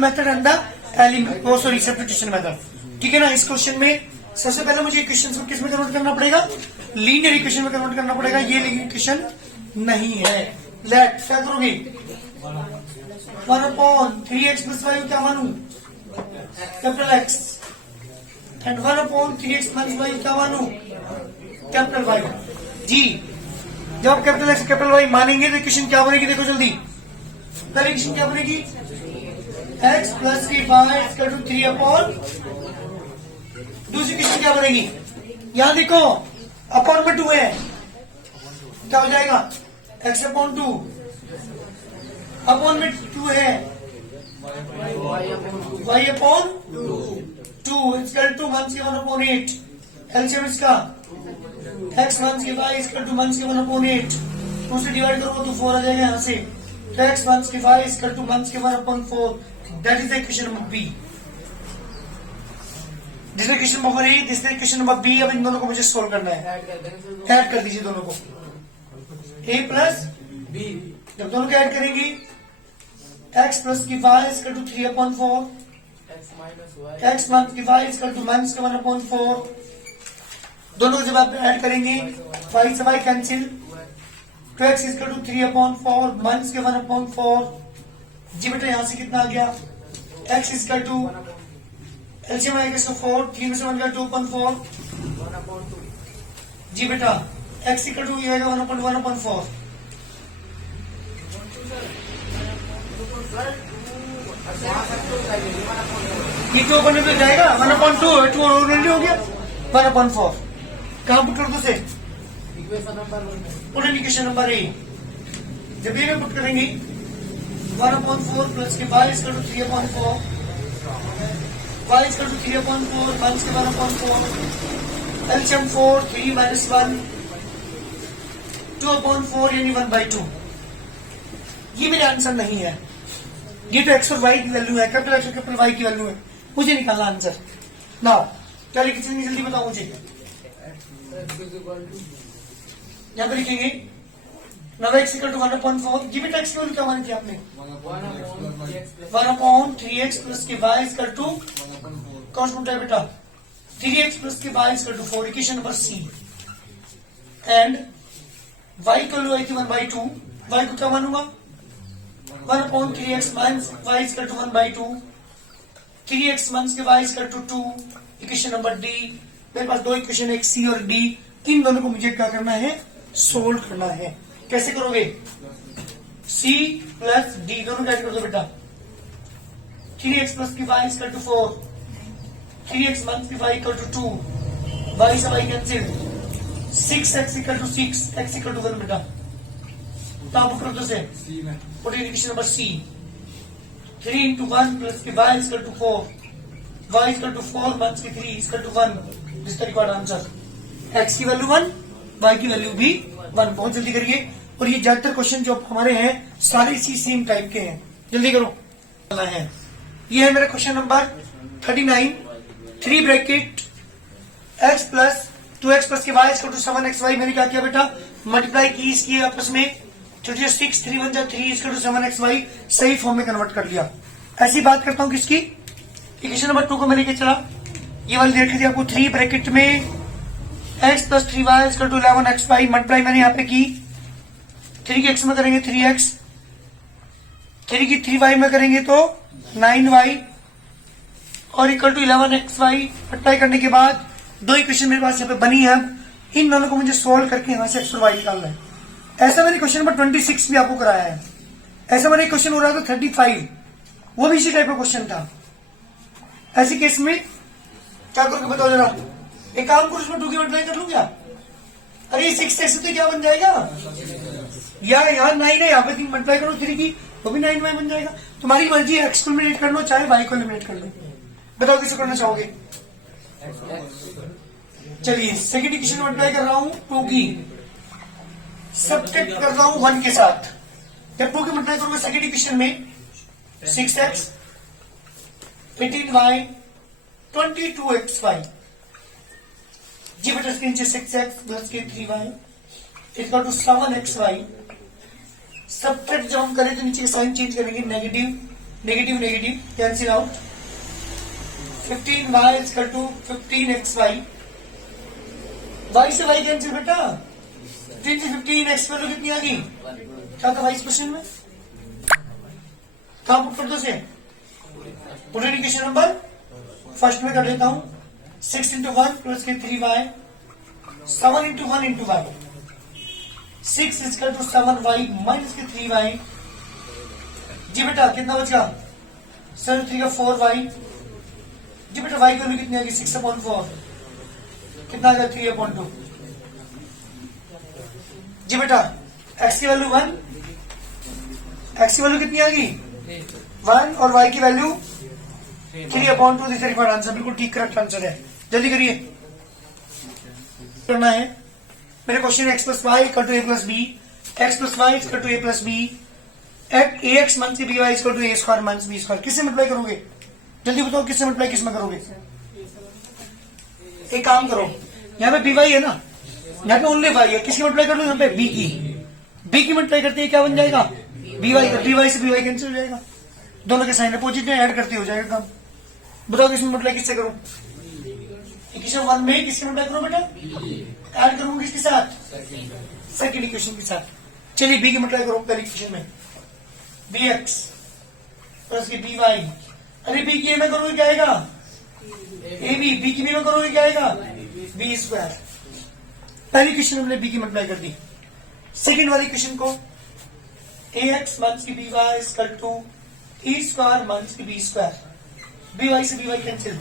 Method and the element sorry substitution method. ठीक है ना। इस क्वेश्चन में सबसे पहले मुझे इक्वेशन को किस में कन्वर्ट करना पड़ेगा, लीनियर इक्वेशन में कन्वर्ट करना पड़ेगा। ये लीनियर इक्वेशन नहीं है। लेट क्या करोगे, 1/3x + y क्या मानू, capital x, and 1/3x - y क्या मानू, कैपिटल वाई। जी जब कैपिटल एक्स कैपिटल वाई मानेंगे तो इक्वेशन क्या बनेगी, देखो जल्दी। पहली इक्वेशन क्या बनेगी, x + 3y = 3/। दूसरी इक्वेशन क्या बनेगी, यहां देखो अपॉन में 2 है, क्या हो जाएगा, x/2 अपॉन में 2 है, y/2 इक्वल टू 1/8। एलसीएम इसका x 1/5 इक्वल टू 1/8। उसे डिवाइड करो तो 4 आ जाएगा यहां से। तो x 1/5 equal to 1/4। That is the equation number B. This is equation number A, this is equation number B. अब इन दोनों को मुझे सोल्व करना है। ऐड कर दीजिए दोनों को, a प्लस बी। जब दोनों को ऐड करेंगे x + 5 equal to 3/4, x - y equal to -1/4। दोनों को जब आप ऐड करेंगे 5 से y कैंसिल, तो x इक्वल टू 3/4 -1/4। जी बेटा यहां से कितना आ गया, x इक्वल टू एलसीएम आएगा इसको 4, 3 में से 1 गया 2/4। जी बेटा x इक्वल टू ये आएगा 1/4। ये 2 बनने पे जाएगा 1/2, 2 ऑलरेडी हो गया 1/4। कहां पुट कर दो से, इक्वेशन नंबर ए। जब ये में पुट करेंगे 1/4 प्लस के y equal to 3/4, y equal to 3/4 minus के 1/4। एलसीएम 4, 3 - 1 2/4 यानी 1/2। ये मेरा आंसर नहीं है। ये तो x और y की वैल्यू है, कैपिटल x और कैपिटल y की वैल्यू है, मुझे निकालना आंसर। नाउ क्या लिखेंगे जल्दी बताओ मुझे। यहां पर लिखेंगे नव x इक्वल टू 1/4। जी बेटा x की वैल्यू क्या मानी थी आपने, 1/3x प्लस के y इक्वल टू कौन सा है बेटा, 3x प्लस के y equal to 4। Equation number C. And y की वैल्यू आई थी 1/2, y को क्या मानूंगा 1/3x minus y equal to 1/2, 3x minus के y equal to 2। Equation number D. मेरे पास दो इक्वेशन है, एक सी और डी। इन दोनों को मुझे क्या करना है, सोल्व करना है। कैसे करोगे, सी प्लस डी दोनों ऐड कर दो बेटा। 3x प्लस की y equal to 4, 3x minus की y इक्वल टू 2, y से y cancel, 6x equal to 6, x equal to 1 बेटा। पुट कर दो से equation number C. 3 into 1 plus की y equal to 4, y equal to 4 minus की 3 equal to 1। This the required answer. x की value 1, y की value भी 1। बहुत जल्दी करिए। और ये ज्यादातर क्वेश्चन जो हमारे हैं सारे इसी सेम टाइप के हैं, जल्दी करो। है ये है मेरा question number 39। 3 bracket x plus 2x plus के y इक्वल टू 7xy। मैंने क्या किया बेटा, मल्टीप्लाई की इसकी आपस में, तो 6 3 1 3 इक्वल टू 7xy सही फॉर्म में कन्वर्ट कर लिया। ऐसी बात करता हूं किसकी, इक्वेशन नंबर 2 को मैं लेके चला। ये वाली देख लीजिए आपको, 3 ब्रैकेट में x प्लस 3y equal to 11xy। Multiply मैंने यहाँ पे की, 3 की x में करेंगे 3x, 3 की 3y में करेंगे तो 9y और इक्वल टू 11xy। मल्टीप्लाई करने के बाद दो इक्वेशन मेरे पास यहाँ पे बनी है। इन दोनों को मुझे सोल्व करके यहाँ से x और y निकालना है। ऐसा मैंने क्वेश्चन नंबर 26 भी आपको कराया है। ऐसा मैंने क्वेश्चन हो रहा था 35, वो भी इसी टाइप का क्वेश्चन था। ऐसे केस में क्या करोगे बताओ जरा। एक काम करो, इसमें 2 की मल्टीप्लाई कर लूं क्या। अरे 6 से तो क्या बन जाएगा, या यहाँ 9 है, यहाँ पे 3 मल्टीप्लाई करो 3 की, तो भी 9y बन जाएगा। तुम्हारी मर्जी है, x को एलिमिनेट कर लो चाहे y को एलिमिनेट कर लो। बताओ किसे करना चाहोगे। चलिए सेकेंड इक्वेशन मल्टीप्लाई कर रहा हूं 2 की, सब्ट्रैक्ट कर रहा हूं 1 के साथ। जब 2 की मल्टीप्लाई करूंगा सेकेंड इक्वेशन में 6x 18y 22xy। जी बेटा इसके नीचे 6x प्लस के 3y equal to 7xy। Subtract जब हम करें तो नीचे साइन चेंज करेंगे, negative negative negative cancel out, 15y equal to 15xy, y से y कैंसिल बेटा, 15 से 15x वैल्यू कितनी आ गई, क्या था भाई इस क्वेश्चन में, कहां पुट कर दो से, put in equation number first में कर देता हूं, 6 इंटू 1 प्लस के 3y, 7 into 1 into y, 6 equal to 7y minus के 3y, जी बेटा कितना बचा, 7 3 का 4y, जी बेटा y की वैल्यू कितनी आ गई, 6/4, कितना आ गया 3/2, जी बेटा x की वैल्यू 1, x की वैल्यू कितनी आ गई 1 और y की वैल्यू 3/2, दिस इज आंसर, बिल्कुल ठीक करेक्ट आंसर है, जल्दी करिए करना है। मेरे question x plus y equal to a plus b, x plus y equal to a plus b, ax minus b Y equal to a square minus b square, किससे multiply करोगे, जल्दी बताओ किससे मल्टीप्लाई किस में करोगे, एक काम करो, यहाँ पे बी वाई है ना, यहाँ पे ओनली वाई है, किसकी मल्टीप्लाई कर लो, यहाँ पे बी की मल्टीप्लाई करते हैं क्या बन जाएगा, बी वाई का, बी वाई से बी वाई कैंसिल हो जाएगा, दोनों के साइन अपोजिट में ऐड करते हो जाएगा काम, बताओ किसमें मल्टीप्लाई किससे करूं, इक्वेशन 1 में किसकी मल्टीप्लाई करो बेटा, ऐड करूंगा किसके साथ, सेकंड इक्वेशन के साथ, चलिए बी की मल्टीप्लाई करो पहली इक्वेशन में, बी एक्स प्लस के बी वाई, अरे बी की ए में करोगे क्या आएगा, ए बी, बी की बी में करोगे क्या आएगा, बी स्क्वायर, पहली क्वेश्चन हमने बी की मल्टीप्लाई कर दी, सेकंड वाली क्वेश्चन को ए एक्स माइनस की b Y equal to A square minus की बी स्क्वायर, बी वाई से B Y cancel,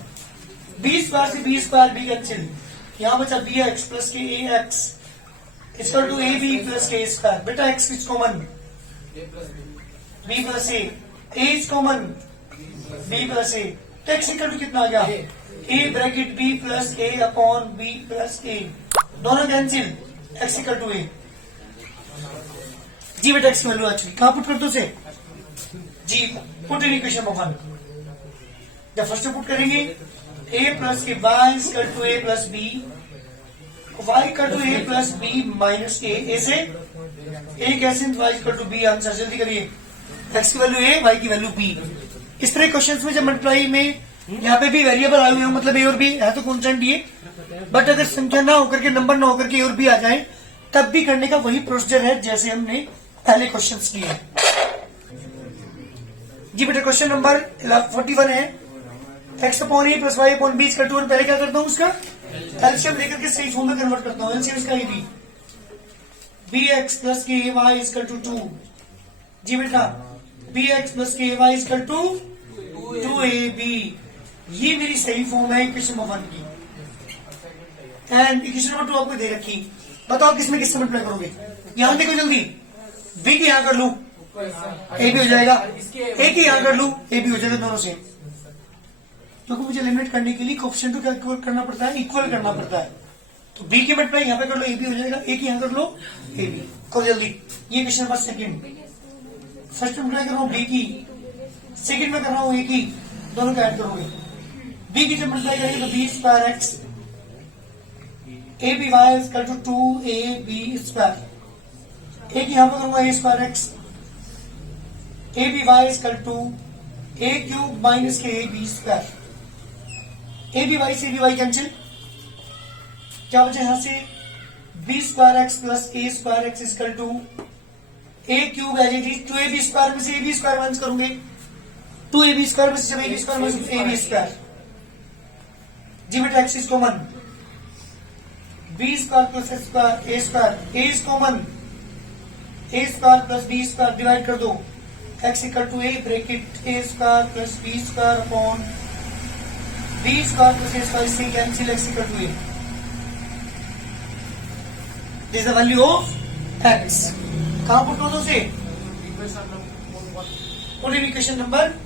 b square से बी स्क्वायर बी कैंसिल, यहां बचा बी एक्स प्लस के A X equal to A B plus K square, बेटा X is common, B plus A is common, B plus A, तो X equal to कितना आ गया, A bracket B plus A upon B plus A, दोनों cancel, x equal to A, जी बेटा X की value अच्छी कहां पुट कर दो से, जी पुट इन इक्वेशन नंबर 1, जब फर्स्ट पुट करेंगे a plus K Y equal to A plus B, Y equal to A plus B minus A से ए कैसे, Y equal to B, answer जल्दी करिए, एक्स की वैल्यू ए, वाई की value B, इस तरह questions में जब मल्टीप्लाई में यहाँ पे भी वेरिएबल आए हुए हो, मतलब ए और बी है तो कॉन्स्टेंट ये, बट अगर संख्या ना होकर के नंबर ना होकर के ए और बी आ जाए तब भी करने का वही प्रोसीजर है जैसे हमने पहले क्वेश्चंस किए। जी बेटा क्वेश्चन नंबर 41 है, x upon a plus y upon b equal to, पहले क्या करता हूँ उसका एलसीएम लेकर के सही फॉर्म में कन्वर्ट करता हूँ, एलसीएम इसका ए बी एक्स प्लस के ए वाई इक्वल टू 2, जी बेटा बी एक्स प्लस के ए वाई इक्वल टू 2ab, ये मेरी सही फॉर्म है इक्वेशन नंबर 1 की, एंड इक्वेशन नंबर 2 आपको दे रखी, बताओ किसमें किससे मल्टीप्लाई करोगे, यहां देखो जल्दी, बी की यहां कर लू ए भी हो जाएगा, ए की यहां कर लू ए भी हो जाएगा, दोनों से, क्योंकि मुझे लिमिट करने के लिए कोएफिशिएंट को क्या करना पड़ता है, इक्वल करना पड़ता है, तो बी की मल्टीप्लाई यहाँ पे कर लो ए भी हो जाएगा, ए की यहां कर लो ए भी, करो जल्दी, ये क्वेश्चन नंबर सेकंड, फर्स्ट में मल्टीप्लाई कर रहा हूँ बी की, सेकंड में कर रहा हूँ ए की, दोनों को ऐड करोगे, बी की जब मल्टीप्लाई करेंगे तो B square X A B Y equal to 2ab square, A की यहां पर करूंगा A square X A B Y equal to A cube minus के A B square, A B Y से बी वाई कैंसिल, क्या बचे यहां से B square x plus A square x equal to A cube as it is, 2ab square में से A B square minus करूंगे, 2ab square में से जब A B square minus A B square, जी बेटा X is common, B square plus square A square, A is common, A square plus B square divide कर दो, X equal to A bracket A square plus B square upon B square plus A square, से cancel, x equal to A, this the value of X, कहां put करो से, पूरी equation number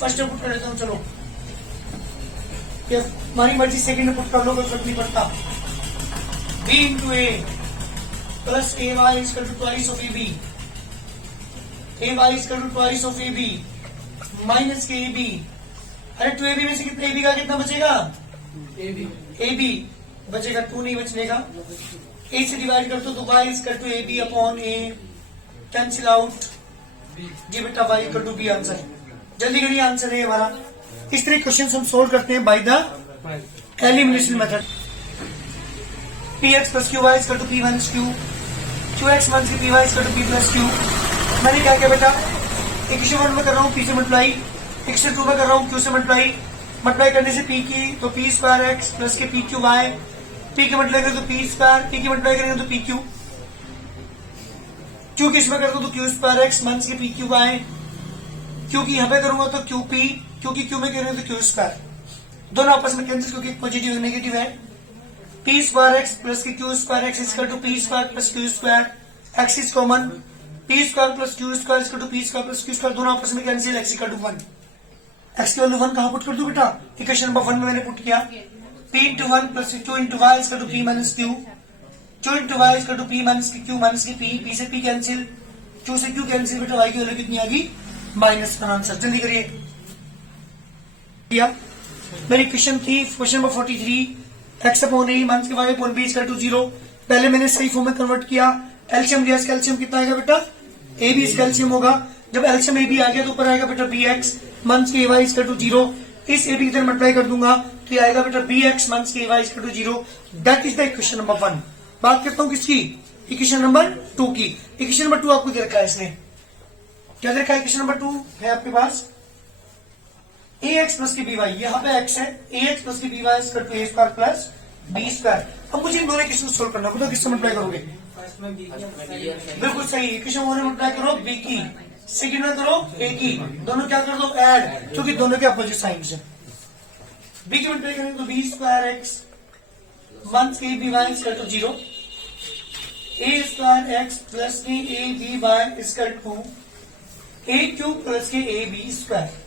first में put कर देता हूं, चलो हमारी मर्जी सेकंड में पुट कर लो, कोई फर्क नहीं पड़ता, b into A plus a y equal to twice of a b, a y equal to twice of a b minus के ए बी, अरे 2ab में से कितना ए बी का कितना बचेगा, ए बी बचेगा 2 नहीं बचने का, ए से डिवाइड कर दो तो Y equal to A B upon A, cancel out, जी बेटा y equal to B answer. जल्दी करिए, आंसर है हमारा। इस तरह क्वेश्चन हम सोल्व करते हैं by the elimination method. P x plus q y equal to p minus q, q x minus p y equal to p plus q. मैंने क्या किया बेटा, इक्वेशन 1 में कर रहा हूँ पी से मल्टीप्लाई, इक्वेशन 2 में कर रहा हूँ क्यू से मल्टीप्लाई करने से पी की तो पी स्क्वायर एक्स प्लस के पी क्यू वाई, पी की मल्टीप्लाई करें तो पी स्क्वायर, पी की मल्टीप्लाई करेंगे तो पी क्यू, क्यू की इसमें कर दो तो क्यू स्क्वायर एक्स माइनस के पी क्यू वाई, क्यू की यहाँ पे करूंगा तो क्यू पी, क्यू की क्यू में करेंगे तो क्यू स्क्वायर, दोनों आपस में कैंसिल क्योंकि पॉजिटिव नेगेटिव है। पी स्क्वायर एक्स प्लस के q square x equal to p square plus q square, x is common, p square plus q square equal to p square plus q square, दोनों आपस में cancel, x equal to 1। X की value 1 कहां put कर दूं बेटा, equation number 1 में मैंने पुट किया, p into 1 plus 2 into y equal to p minus q, 2 into y equal to p minus q minus की पी से पी कैंसिल, क्यू से क्यू कैंसिल, बेटा वाई की वैल्यू कितनी आ गई -1 आंसर। जल्दी करिए, मेरी क्वेश्चन थी question number 43, x upon a minus के y upon b equal to 0। पहले मैंने सही फॉर्म में कन्वर्ट किया, एलसीएम लिया, कैल्शियम कितना आएगा बेटा, ए बी कैल्शियम होगा। जब एलसीएम ए बी आ गया तो ऊपर आएगा बेटा बी एक्स माइनस के वाई इक्वल टू 0। इस ए बी की तरह मल्टीप्लाई कर दूंगा तो ये आएगा बेटा बी एक्स माइनस के Y equal to 0। That is the equation number 1। बात करता हूँ किसकी, इक्वेशन नंबर 2 की। इक्वेशन नंबर 2 आपको दे रखा है, इसने क्या दे रखा है, इक्वेशन नंबर 2 है आपके पास ए एक्स प्लस की बी वाई, यहाँ पे एक्स है, ए एक्स प्लस की b Y equal to A square plus B square. अब मुझे इन दोनों इक्वेशन सोल्व करना है, किससे मल्टीप्लाई करोगे, बिल्कुल सही, इक्वेशन 1 में मल्टीप्लाई करो बी की, सेकंड में करो ए की, दोनों क्या कर दो ऐड, क्योंकि दोनों के अपोजिट साइंस है। बी की मल्टीप्लाई करेंगे तो बी स्क्वायर एक्स वन के B Y equal to 0, A square x plus के ए B Y equal to A cube plus के ए बी स्क्वायर,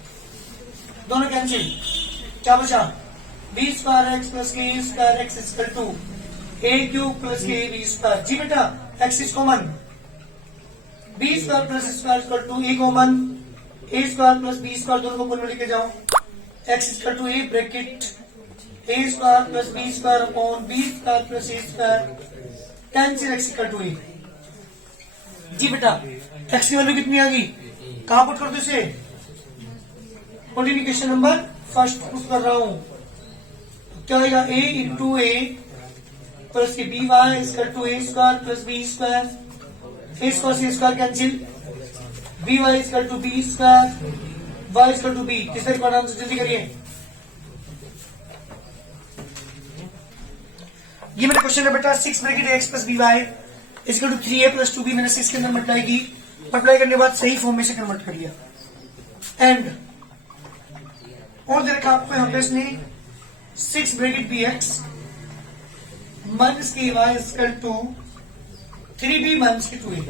दोनों कैंसिल, क्या बचा, बी स्क्वायर एक्स प्लस के ए square x equal to A cube plus के A B square. जी बेटा X is common, B square plus square equal to A common, A square plus B square दोनों को पुनः लेके जाओ, X equal to A bracket A square plus B square upon B square plus A square, cancel, x equal to A. जी बेटा X की value कितनी आ गई, कहां पुट कर दो इसे, इक्वेशन नंबर फर्स्ट पुट कर रहा हूं, क्या होगा a into A plus B Y equal to A square plus B square, A square से square cancel, B Y equal to B square, Y equal to B. किस तरह का answer जल्दी करिए, ये मेरा क्वेश्चन है बेटा 6 bracket x plus B Y equal to 3a plus 2b, मैंने 6 के अंदर मल्टीप्लाई की, मल्टीप्लाई करने के बाद सही फॉर्म में से कन्वर्ट कर लिया, एंड और दे रखा आपको यहाँ पे इसने 6 ब्रैकेट बी एक्स माइनस के Y equal to 3b minus के 2a,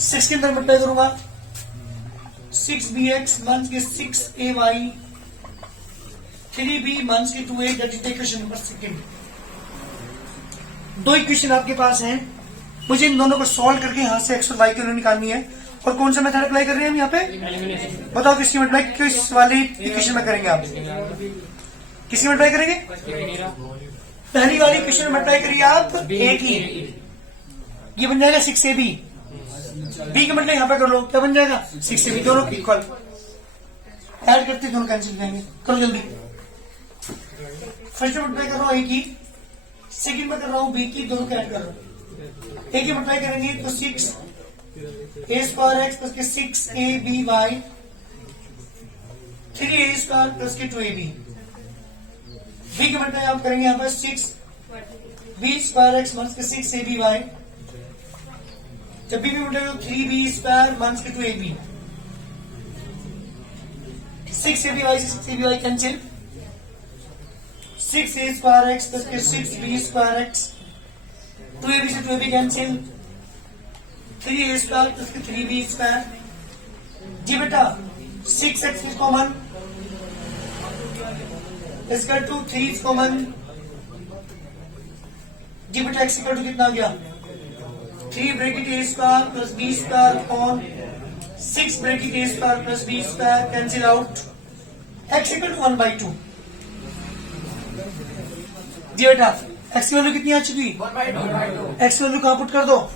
6 के अंदर मल्टीप्लाई करूंगा 6bx माइनस के 6ay 3b माइनस के 2a, that is equation number 2। दो इक्वेशन आपके पास हैं, मुझे इन दोनों को सॉल्व करके यहां से एक्स और वाई की वैल्यू निकालनी है। और कौन सा मेथड अप्लाई कर रहे हैं हम यहाँ पे, बताओ किसकी मल्टीप्लाई, किस वाली इक्वेशन में करेंगे आप, किसकी मल्टीप्लाई करेंगे, पहली वाली इक्वेशन में मल्टीप्लाई करिए आप ए की, ये बन जाएगा 6ab, बी की मल्टीप्लाई यहाँ पे कर लो, क्या बन जाएगा 6ab, दोनों इक्वल, ऐड करते दोनों कैंसिल जाएंगे, करो जल्दी। फर्स्ट में मल्टीप्लाई कर रहा हूँ ए की, सेकंड में कर रहा हूँ बी की, दोनों को ऐड कर रहा हूँ, ए की मल्टीप्लाई करेंगे तो 6 ए स्क्वायर एक्स प्लस के 6ab Y 3a square plus के 2ab, बी की मल्टीप्लाई आप करेंगे यहाँ पर 6b स्क्वायर एक्स माइनस के 6ab वाई, जब बी की मल्टीप्लाई 3b स्क्वायर माइनस के 2ab, 6ab y 6ab y cancel, 6a square x plus के 6b स्क्वायर एक्स, 2ab से 2ab cancel, 3a square plus के 3b स्क्वायर। जी बेटा 6x is common, इसका 3 is common. जी बेटा x equal to कितना आ गया, 3 bracket a square plus b square upon 6 bracket a square plus b square, cancel out, x equal to 1/2। जी बेटा x की वैल्यू कितनी आ चुकी, 1/2। x की वैल्यू कहां पुट कर दो,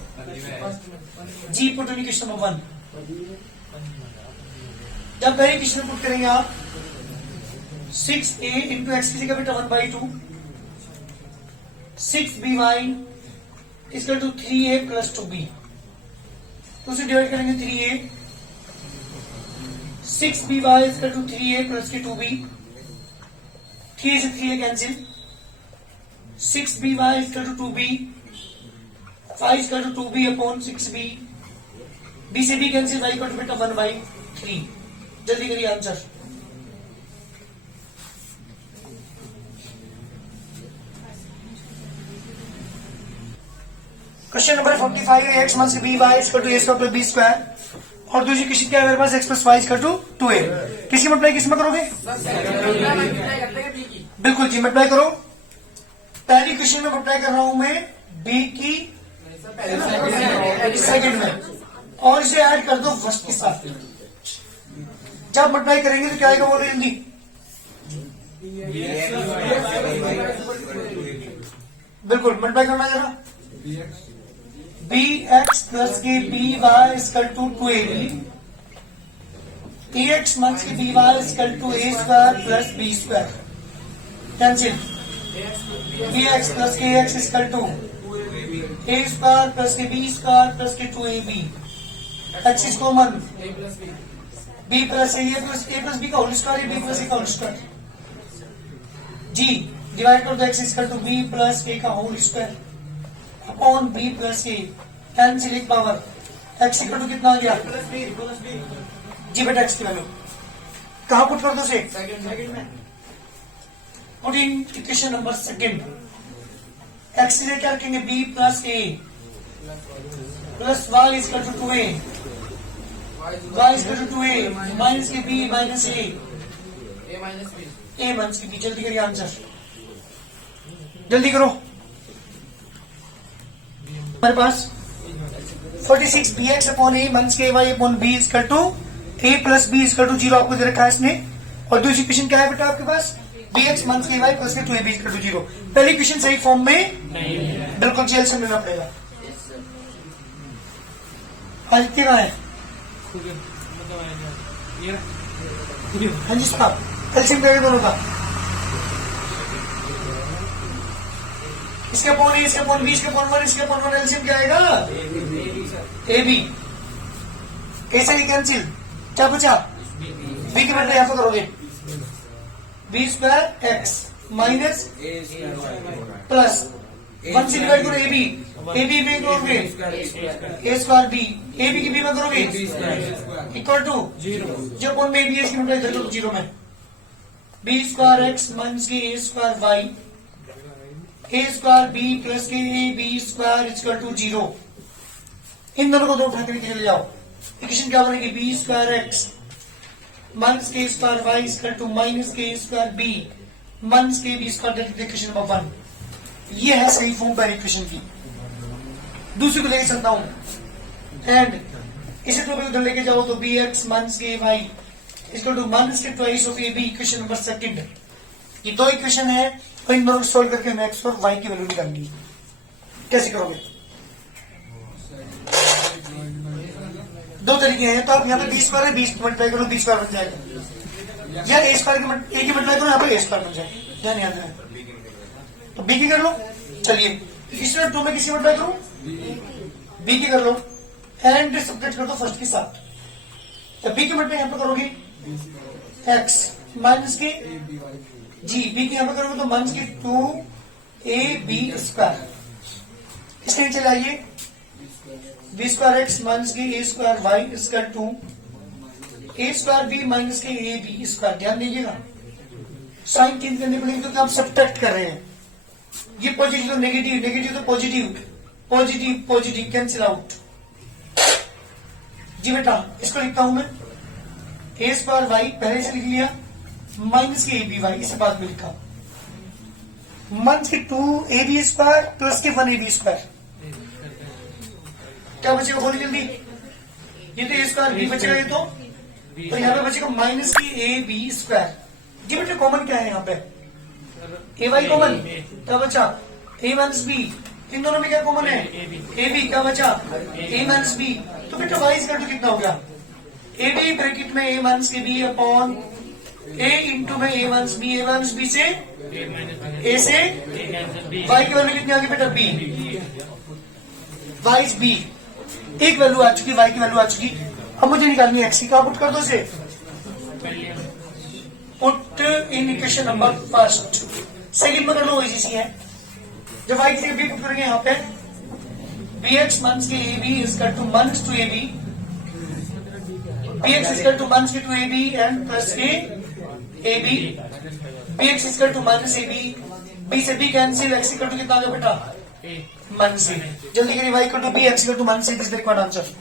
जी पुट इक्वेशन नंबर 1। जब पहले इक्वेशन पुट करेंगे आप 6a इंटू एक्स की जगह बेटा 1/2 6by equal to 3a plus 2b, तो उसे डिवाइड करेंगे 3a 6by equal to 3a plus के 2b, 3a से 3a cancel 6by equal to 2b 5 equal to 2b upon 6b, b से b cancel y equal to बेटा 1/3। जल्दी करिए answer. Question number 45 है x minus b y equal to a square plus b square, और दूसरी question क्या है मेरे पास x plus y equal to 2a। किसकी मल्टीप्लाई किसमें करोगे? बिल्कुल जी, मल्टीप्लाई करो। पहली क्वेश्चन में मल्टीप्लाई कर रहा हूं मैं b की सेकंड में, और इसे ऐड कर दो फर्स्ट के साथ। जब मल्टीप्लाई करेंगे तो क्या आएगा बोलो जल्दी? बिल्कुल मल्टीप्लाई करना जरा। bx प्लस के by equal to 2ab, ax minus के by equal to a square plus b square, cancel bx plus के ax equal to a square plus के b स्क्वायर प्लस के 2ab, x is common b plus a plus b का whole square, b plus a का whole square, जी divide कर दो x equal to b plus a का whole square upon b plus a, cancel एक power, x equal to कितना आ गया? जी बेटा x की वैल्यू कहाँ पुट कर दो से? Put in equation number second. x से क्या रखेंगे? b plus a plus y equal to 2a, y equal to 2a minus के b माइनस a माइनस के b। जल्दी करिए आंसर, जल्दी करो। हमारे पास 46 bx अपॉन a माइनस के y upon b equal to a plus b equal to 0 आपको दे रखा है इसने, और दूसरी इक्वेशन क्या है बेटा आपके पास? bx माइनस के y प्लस के 2ab इक्वल टू 0। पहली इक्वेशन सही फॉर्म में नहीं, बिल्कुल जेल से मिलना पड़ेगा। आदित्य कहाँ है? हाँ जी साहब, एलसीएम करेंगे दोनों का। इसके अपॉन ए, इसके अपॉन बी, इसके अपॉन 1, इसके अपॉन 1, एलसीएम क्या आएगा? A b. ऐसे ही कैंसिल, क्या बचा? बी की मल्टीप्लाई यहाँ पे करोगे, b square x minus plus 1 से डिवाइड करो ए बी में करोगे a square b, a b की बी में करोगे इक्वल टू 0 अपॉन में बी इसकी मल्टीप्लाई कर दो 0 में, बी स्क्वायर एक्स माइनस के ए square y, a square b plus के A B square equal to 0। इन दोनों को दो उठा के नीचे ले जाओ। इक्वेशन क्या बनेगी? बी स्क्वायर एक्स माइनस के square Y equal to minus के स्क्वायर बी माइनस के बी स्क्वायर। इक्वेशन नंबर 1 ये है सही फॉर्म पहली इक्वेशन की। दूसरी को लेके चलता हूं एंड इसे तो भी उधर लेके जाओ तो बी एक्स माइनस के वाई इक्वल टू माइनस के twice of a b. Equation number 2। ये दो इक्वेशन है और इन दोनों को सोल्व करके हमें एक्स और वाई की वैल्यू निकालनी है। कैसे करोगे? दो तरीके हैं, तो आप यहाँ पे बी स्क्वायर है, बी मल्टीप्लाई करो, बी स्क्वायर बन जाएगा, या ए स्क्वायर की ए की मल्टीप्लाई करो, यहाँ पे ए स्क्वायर बन जाएगा। ध्यान याद है, तो बी की कर लो। चलिए इसमें 2 में किसी मल्टीप्लाई करो, बी की कर लो एंड सब्ट्रैक्ट कर दो फर्स्ट के साथ। तो बी की मल्टीप्लाई यहाँ पे करोगे एक्स माइनस के जी, बी की यहाँ पे करोगे तो माइनस के 2ab स्क्वायर। इसके नीचे लाइए बी स्क्वायर एक्स माइनस के ए स्क्वायर वाई इसका 2 ए स्क्वायर बी माइनस के ए बी स्क्वायर। ध्यान दीजिएगा साइन चेंज करने पड़ेगी क्योंकि आप सब्ट्रैक्ट कर रहे हैं। ये पॉजिटिव तो नेगेटिव, नेगेटिव तो positive, positive positive cancel out. जी बेटा इसको लिखता हूं मैं ए स्क्वायर वाई पहले से लिख लिया माइनस के ए बी वाई, इसे बाद में लिखा माइनस के 2ab स्क्वायर प्लस के 1ab स्क्वायर। क्या बचेगा बोलिए जल्दी? ये तो ए स्क्वायर बी बचेगा, ये तो यहाँ पे बचेगा माइनस की ए बी स्क्वायर। जी बेटा कॉमन क्या है यहाँ पे? ए वाई कॉमन, क्या बचा? ए माइनस बी, इन दोनों में क्या कॉमन है? A b. क्या बचा? A minus b. तो बेटा वाई इक्वल टू कितना हो गया? ए बी ब्रैकेट में ए माइनस के बी अपॉन ए इंटू में ए माइनस बी से ए से वाई की वैल्यू कितनी आ गई बेटा? बी। Y is b. एक वैल्यू आ चुकी, वाई की वैल्यू आ चुकी। अब मुझे निकालनी है एक्स की। कहा पुट कर दो इसे? Put in equation number first. Second में कर लो, इजी सी है। जब वाई की जगह बी पुट करेंगे यहाँ पे बी एक्स माइनस के ए B is to minus to A B, B X is to minus के to A B and plus के A B, B X is to minus A B, B से B cancel, x equal to कितना आ गया बेटा? Minus A. जल्दी करिए, Y equal to B, X equal to minus A, this the required answer.